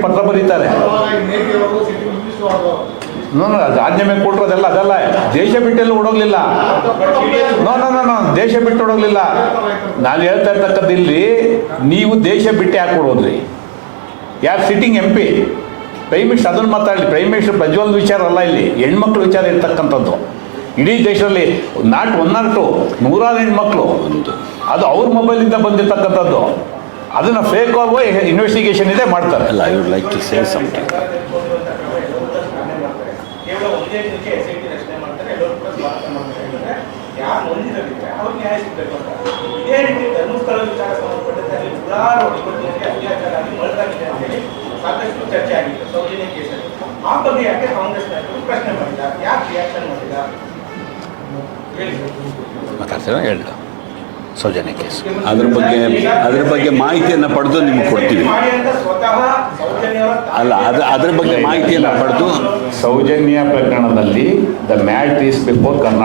ಪತ್ರ ಬರೀತಾರೆ. ಆಜ್ಞೆ ಕೊಟ್ಟರು ಅದೆಲ್ಲ ಅದೆಲ್ಲ. ದೇಶ ಬಿಟ್ಟೆಲ್ಲ ಓಡೋಗ್ಲಿಲ್ಲ. ನೋ ನೋ ನೋ ದೇಶ ಬಿಟ್ಟು ಓಡೋಗ್ಲಿಲ್ಲ. ನಾನು ಹೇಳ್ತಾ ಇರ್ತಕ್ಕದ್ದು ಇಲ್ಲಿ, ನೀವು ದೇಶ ಬಿಟ್ಟು ಕೊಡೋದ್ರಿ ಯಾರು sitting M P prime minister ಅದನ್ನು ಮಾತಾಡಲಿ. ಪ್ರೈಮ್ ಮಿನಿಸ್ಟರ್ ಪ್ರಜ್ವಲ್ ವಿಚಾರ ಅಲ್ಲ ಇಲ್ಲಿ. ಹೆಣ್ಮಕ್ಳು ವಿಚಾರ ಇರ್ತಕ್ಕಂಥದ್ದು. ಇಡೀ ದೇಶದಲ್ಲಿ ನಾಟ್ ಒನ್ ಆರ್ ಟು, ನೂರಾರು ಹೆಣ್ಮಕ್ಳು. ಅದು ಅವ್ರ ಮೊಬೈಲಿಂದ ಬಂದಿರ್ತಕ್ಕಂಥದ್ದು. ಅದನ್ನು ಫೇಕ್ ಆಗೋ ಇನ್ವೆಸ್ಟಿಗೇಷನ್ ಇದೆ ಮಾಡ್ತಾರೆ. ಅಲ್ಲ I would like to say something ಸಾಕಷ್ಟು ಚರ್ಚೆ ಮಾತಾಡ್ತೀರಾ ಸೌಜನ್ಯ ಕೇಸ್. ಅದ್ರ ಬಗ್ಗೆ ಅದ್ರ ಬಗ್ಗೆ ಮಾಹಿತಿಯನ್ನು ಪಡೆದು ನಿಮ್ಗೆ ಕೊಡ್ತೀವಿ. ಅಲ್ಲ ಅದು ಅದ್ರ ಬಗ್ಗೆ ಮಾಹಿತಿಯನ್ನು ಪಡೆದು ಸೌಜನ್ಯ ಪ್ರಕರಣದಲ್ಲಿ the matter is before Karnataka.